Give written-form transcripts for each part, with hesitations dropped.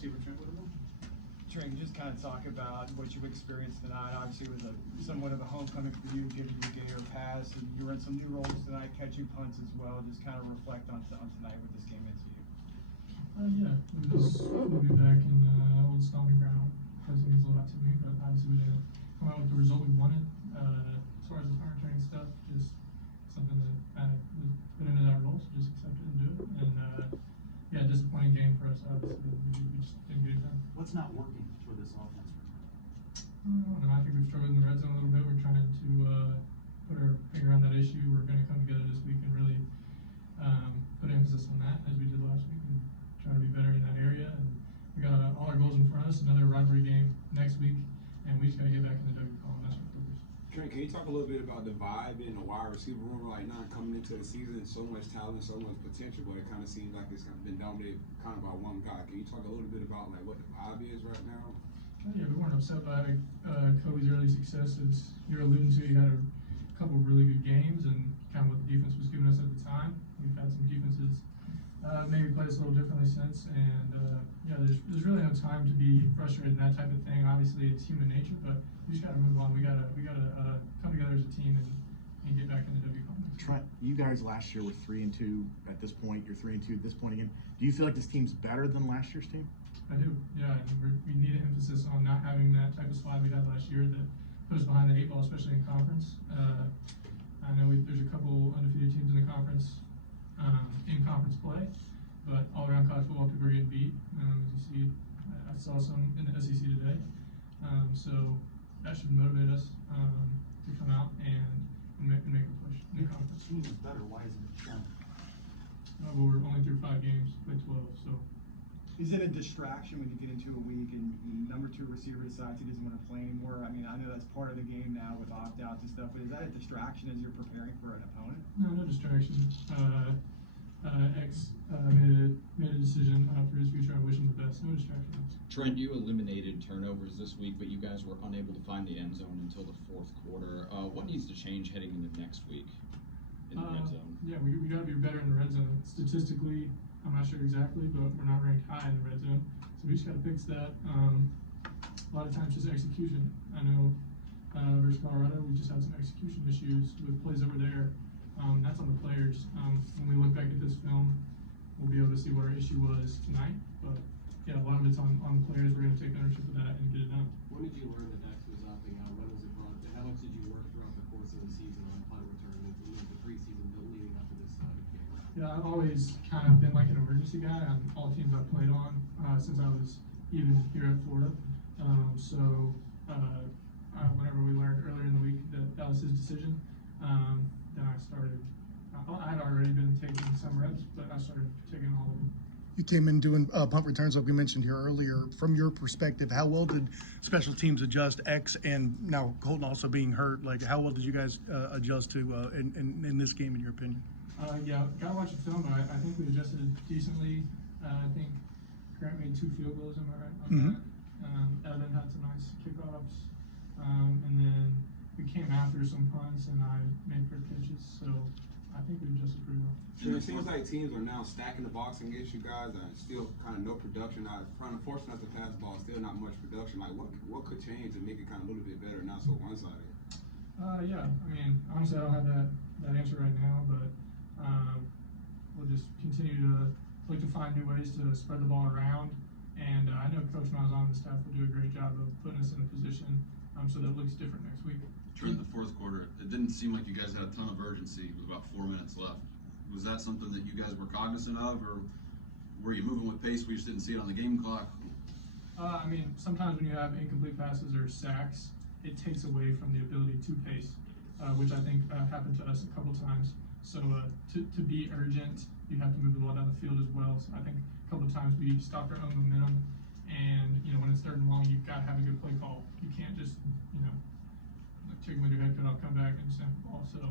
receiver Trent Whittemore. Trent, just kind of talk about what you've experienced tonight. Obviously, it was somewhat of a homecoming for you, giving you a pass, and you were in some new roles tonight, catching punts as well. Just kind of reflect on tonight what this game meant to you. Yeah, it was cool to be back in old stomping ground. That means a lot to me, but obviously we didn't come out with the result we wanted. As far as the power training stuff, just something that I was put into that role, so just accept it and do it. And yeah, disappointing game for us, obviously. We just didn't get it done. What's not working for this offense right now? I don't know. I think we've struggled in the red zone a little bit. We're trying to put our finger on that issue. We're going to come together this week and really put emphasis on that as we did last week and try to be better in that area. And we got all our goals in front of us. Another rivalry game next week, and we just got to get back in the W column. That's our focus. Trent, can you talk a little bit about the vibe in the wide receiver room right now, coming into the season? So much talent, so much potential, but it kind of seems like it's been dominated kind of by one guy. Can you talk a little bit about like what the vibe is right now? Yeah, we weren't upset by Kobe's early successes. You're alluding to, you had a couple of really good games and kind of what the defense was giving us at the time. We've had some defenses maybe played us a little differently since, and yeah, there's really no time to be frustrated and that type of thing. Obviously, it's human nature, but we just got to move on. We gotta come together as a team and get back in the W conference. Trent, you guys last year were 3-2 at this point. You're 3-2 at this point again. Do you feel like this team's better than last year's team? I do, yeah. We need an emphasis on not having that type of slide we had last year that put us behind the 8 ball, especially in conference. I know there's a couple undefeated teams in the conference, in conference play, but all around college football, people are getting beat. As you see, I saw some in the SEC today. So that should motivate us to come out and make a push in the conference. The team is better. Why isn't it Trent? But we're only through 5 games, played 12, so. Is it a distraction when you get into a week and number 2 receiver decides he doesn't want to play anymore? I mean, I know that's part of the game now with opt-outs and stuff, but is that a distraction as you're preparing for an opponent? No distraction. X made a decision for his future. I wish him the best. No distractions. Trent, you eliminated turnovers this week, but you guys were unable to find the end zone until the 4th quarter. What needs to change heading into next week in the red zone? Yeah, we got to be better in the red zone. Statistically, I'm not sure exactly, but we're not ranked high in the red zone, so we just got to fix that. A lot of times, just execution. I know versus Colorado, we just had some execution issues with plays that were there. That's on the players. When we look back at this film, we'll be able to see what our issue was tonight. But yeah, a lot of it's on the players. We're going to take ownership of that and get it done. When did you learn that Nash was opting out? When was it brought? How much did you work throughout the course of the season on punt return and the preseason leading up to this game? Yeah, I've always kind of been like an emergency guy on all teams I've played on since I was even here at Florida. Whenever we learned earlier in the week that was his decision, then I started. I had already been taking some reps, but I started taking all of them. You came in doing punt returns like we mentioned here earlier. From your perspective, how well did special teams adjust? X and now Colton also being hurt. Like, how well did you guys adjust to in this game, in your opinion? Yeah, gotta watch the film, but I think we adjusted decently. I think Grant made 2 field goals, am I right on that? Evan had some nice kickoffs, and then we came after some punts, and I made quick pitches, so I think we adjusted pretty well. So it seems like teams are now stacking the box against you guys, and still kind of no production. Forcing us to pass the ball, still not much production. Like, what could change to make it kind of a little bit better, not so one-sided? Yeah, I mean, honestly, I don't have that answer right now, but we'll just continue to look to find new ways to spread the ball around. And I know Coach Miles on the staff will do a great job of putting us in a position so that it looks different next week. During the 4th quarter, it didn't seem like you guys had a ton of urgency. It was about 4 minutes left. Was that something that you guys were cognizant of, or were you moving with pace? We just didn't see it on the game clock. I mean, sometimes when you have incomplete passes or sacks, it takes away from the ability to pace, which I think happened to us a couple times. So to be urgent, you have to move the ball down the field as well. So I think a couple of times we stopped our own momentum, and when it's 3rd and long, you've got to have a good play call. You can't just like chicken with your head cut off, come back and snap the ball. So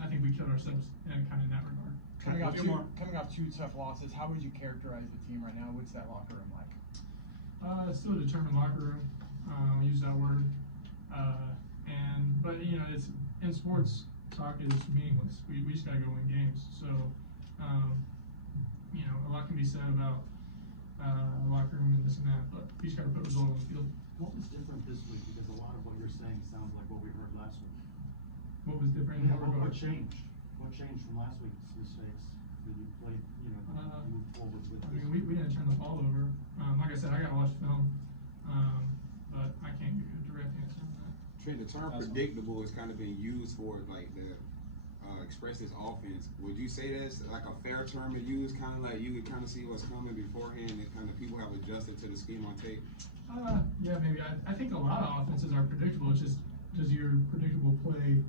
I think we killed ourselves in that regard. Coming off 2 tough losses, how would you characterize the team right now? What's that locker room like? It's still a determined locker room. I use that word. But it's in sports. Talk is meaningless. We just gotta go win games. So, a lot can be said about locker room and this and that, but you just gotta put a result on the field. What was different this week? Because a lot of what you're saying sounds like what we heard last week. What was different in Yeah, what what regard? changed? What changed from last week's mistakes that you played, move forward with I this? mean, we didn't turn the ball over. Like I said, I gotta watch film, but I can't give you a direct answer on that. Trent, the term predictable has kind of been used for like the express this offense. Would you say that's like a fair term to use? Kind of like you could kind of see what's coming beforehand, and kind of people have adjusted to the scheme on tape. Yeah, maybe. I think a lot of offenses are predictable. It's just, does your predictable play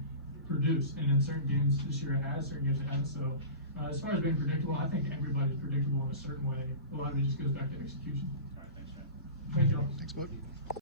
produce? And in certain games this year it has, certain games it hasn't. So as far as being predictable, I think everybody's predictable in a certain way. A lot of it just goes back to execution. All right, thanks, Trent. Thank you all. Thanks, Bud.